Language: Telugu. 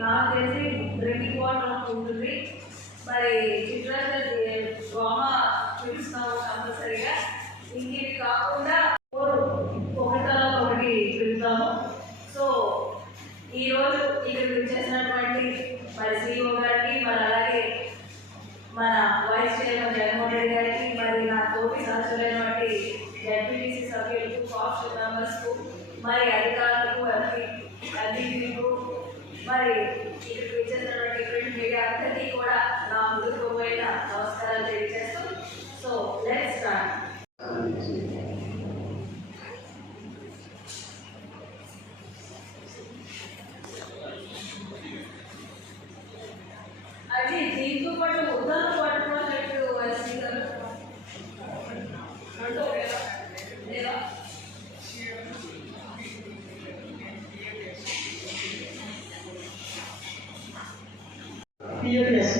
నాకు తెలిసి డ్రింకింగ్ వాటర్ ఉంటుంది. మరి చిత్రాలు డ్రామా పిలుస్తున్నాము కంపల్సరీగా. ఇంక కాకుండా ఒకటి ఒకటి పిలుస్తాము. సో ఈరోజు ఇక్కడ పిలిచేసినటువంటి మరి సిఇఓ గారికి, మరి అలాగే మన వైస్ చైర్మన్ జగన్మోహన్ రెడ్డి గారికి, మరి నా తోటి సహచరులైనటువంటి జడ్పీటీసీ సభ్యులకు, కాస్ట్ మెంబర్స్కు, మరి అధికారులకు, అధికారులకు, మరి ఇక్కడ పిలిచేసినటువంటి ప్రింట్ మీడియా అందరికీ కూడా నా ముందుకుపోయిన నమస్కారాలు తెలియజేస్తూ సో లెట్స్ స్టార్ట్. అది దీంతో పాటు ఉదాహరణ వాటర్ ప్రాజెక్టు లేదా PLS